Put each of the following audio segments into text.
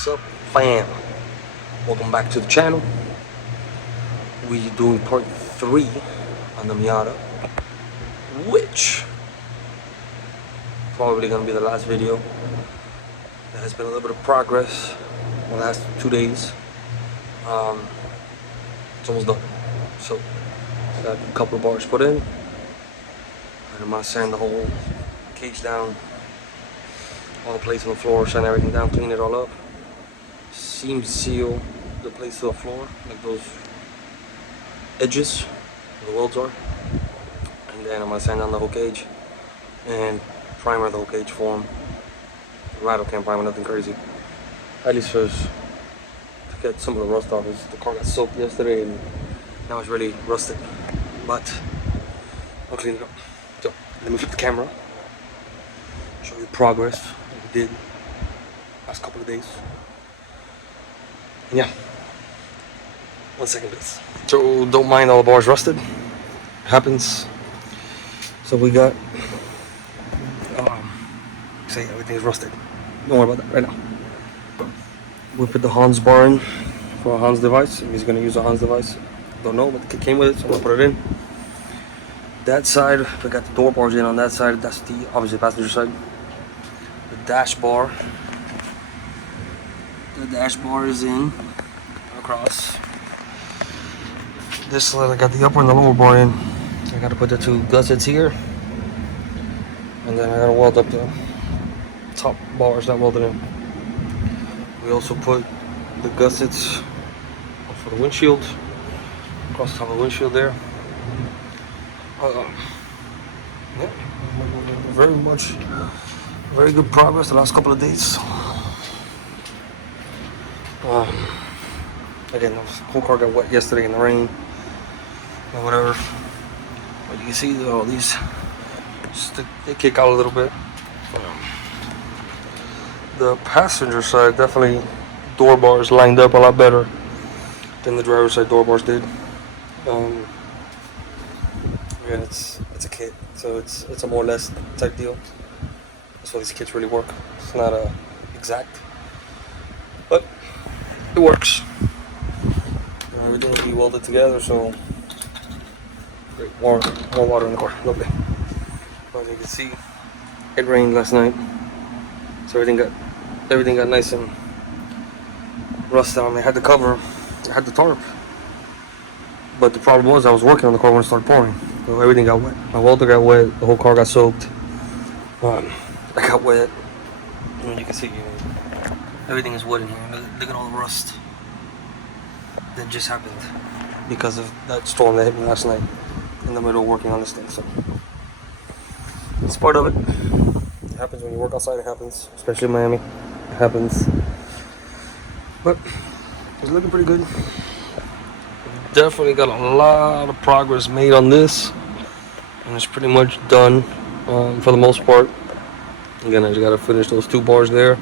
What's up, fam? Welcome back to the channel. We're doing part 3 on the Miata, which probably gonna be the last video. There has been a little bit of progress in the last 2 days. It's almost done. So got a couple of bars put in, and I'm gonna sand the whole cage down, all the plates on the floor, sand everything down, clean it all up, seam seal the place to the floor, like those edges where the welds are, and then I'm gonna sand down the whole cage and primer the whole cage for them. Rattle can primer, nothing crazy. At least first to get some of the rust off. The car got soaked yesterday and now it's really rusted, but I'll clean it up. So let me flip the camera, show you progress that we did last couple of days. And yeah, 1 second please. So don't mind all the bars rusted, it happens. So we got say everything's rusted, don't worry about that right now. We put the Hans bar in for a Hans device. He's gonna use a Hans device, don't know, but the kit came with it, so I'm gonna put it in. That side, we got the door bars in on that side. That's the obviously passenger side. The dash bar is in across this side. I got the upper and the lower bar in. I gotta put the 2 gussets here, and then I gotta weld up the top bars that welded in. We also put the gussets for the windshield across the top of the windshield there. Yeah, very good progress the last couple of days. Again, the whole car got wet yesterday in the rain or whatever. But you can see all these they kick out a little bit. The passenger side, definitely door bars lined up a lot better than the driver's side door bars did. Again, it's a kit, so it's a more or less type deal. That's why these kits really work. It's not exact, but it works. Everything will be welded together, so great. More water in the car, lovely. As you can see, it rained last night, so everything got nice and rusted on. I had the cover, I had the tarp, but the problem was I was working on the car when it started pouring, so everything got wet. My welder got wet, the whole car got soaked. I got wet, and you can see everything is wet in here. Look at all the rust that just happened because of that storm that hit me last night in the middle of working on this thing. So it's part of it. It happens when you work outside. It happens, especially in Miami. It happens. But it's looking pretty good. Definitely got a lot of progress made on this, and it's pretty much done for the most part. Again, I just gotta finish those 2 bars there.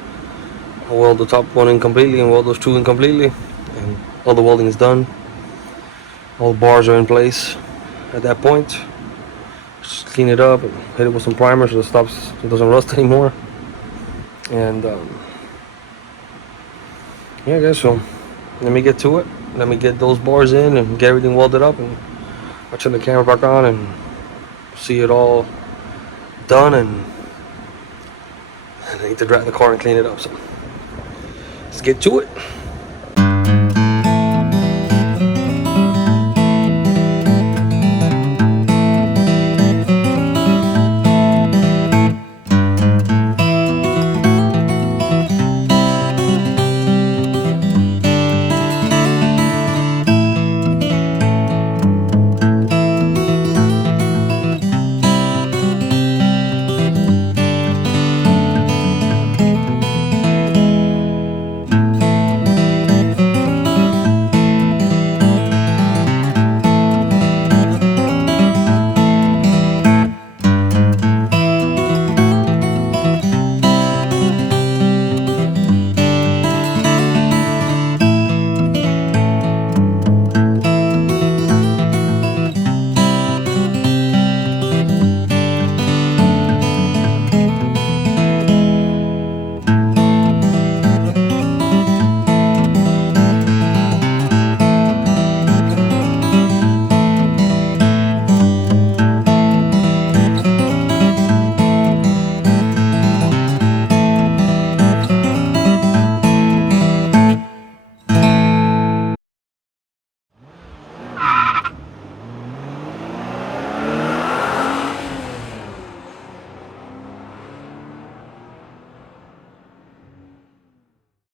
I'll weld the top one in completely and weld those 2 in completely, and all the welding is done. All the bars are in place at that point. Just clean it up and hit it with some primer so it doesn't rust anymore. And yeah, guys, so let me get to it. Let me get those bars in and get everything welded up, and I'll turn the camera back on and see it all done. And I need to drive the car and clean it up, so let's get to it.